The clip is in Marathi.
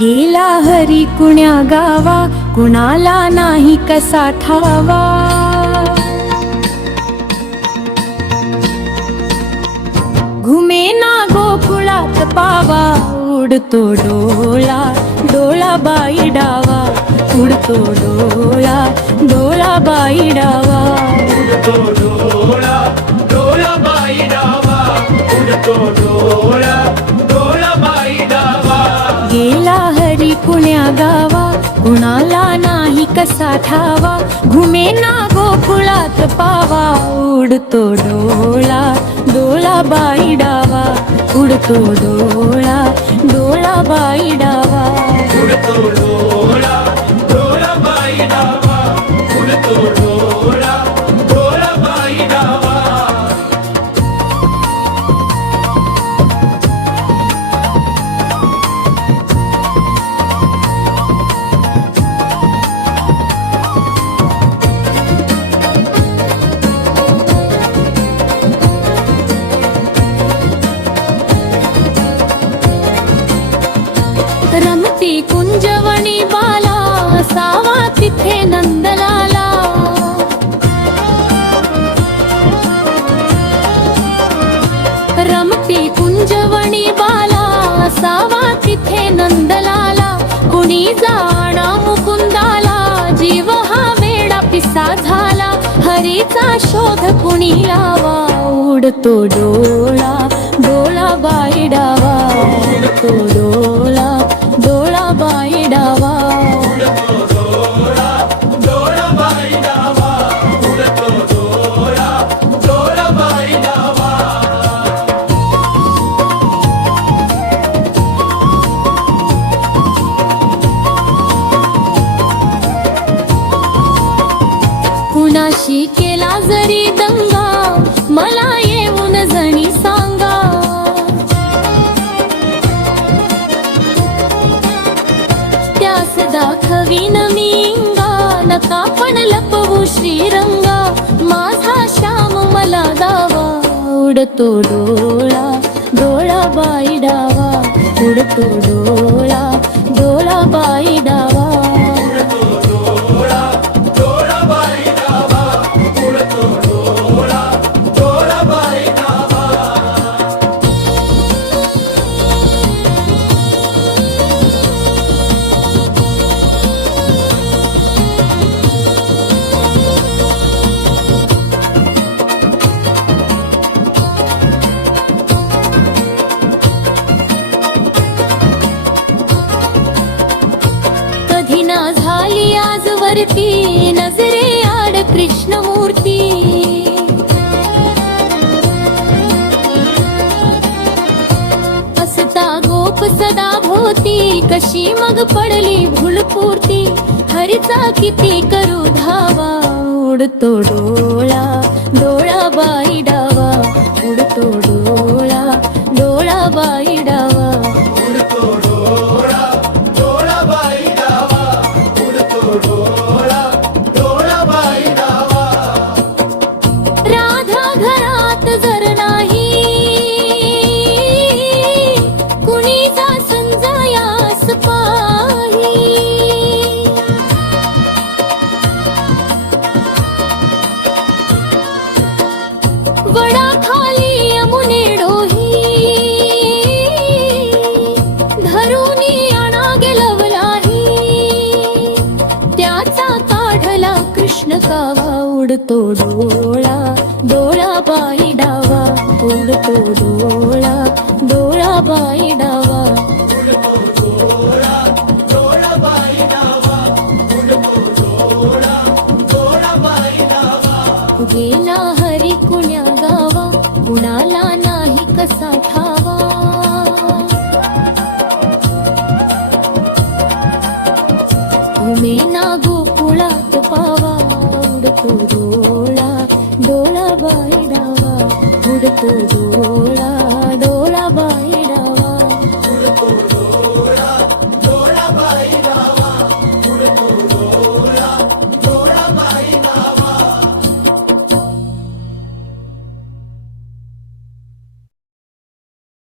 गेला हरी कुण्या गावा, कुणाला नाही कसा ठावा. घुमेना गोकुळात पावा, उडतो डोळा डोळा बाई डावा. उडतो डोळा डोळा बाई डावा. उडतो डोळा डोळा बाई डावा. उडतो डोळा डोळा बाई डावा. गेला हरी कुण्या गावा, कुणाला नाही कसा ठावा. घुमेना गोकुळात पावा, उडतो डोळा डोळा बाई डावा. उडतो डोळा डोळा बाई डावा. उडतो डोळा डोळा बाई डावा. उडतो डोळा डोळा बाई डावा. रमती कुंजवणी बाला, सावा तिथे नंदलाला. रमती कुंजवणी बाला, सावा तिथे नंदलाला. कुणी जाणा मुकुंदाला, जीव हा वेडा पिसा झाला. हरीचा शोध कुणी लावा, उडतो डोळा डोळा बाई डावा. उडतो डोळा डोळा बाई डावा. उडतो डोळा डोळा बाई डावा. उडतो डोळा डोळा बाई डावा. कुणाशी केला जरी दंगा, मला येऊन जणी सांगा. त्यास दाखवीन मी इंगा, नका पण लपवू श्रीरंगा. माझा श्याम मला दावा, उडतो डोळा डोळा बाई डावा. उडतो डोळा डोळा बाई डावा. उडतो डोळा डोळा बाई डावा. उडतो डोळा डोळा बाई डावा. कधी ना झाली आजवरती, नजरे आड कृष्णमूर्ती. असता गोप सदा भोवती, कशी मग पडली भूलपूर्ती. हरीचा किती करू धावा, उडतो डोळा डोळा बाई डावा. उडतो डोळा डोळा बाई डावा. उडतो डोळा डोळा बाई डावा. उडतो डोळा डोळा बाई डावा. राधा घरात जर नाही, कुणीचा संजयास पाही. वडाखाली यमुने डोही, धरुनी आणा गेलवलाही. त्याचा काढला कृष्ण कावा, उडतो डोळा डोळा बाई डावा. उडतो डोळा डोळा बाई डावा. उडतो डोळा डोळा बाई डावा. उडतो डोळा डोळा बाई डावा. गेला हरी कुण्या गावा, कुणाला नाही कसा ठावा. घुमेना गोकुळात पावा, उडतो डोळा डोळा बाई डावा. उडतो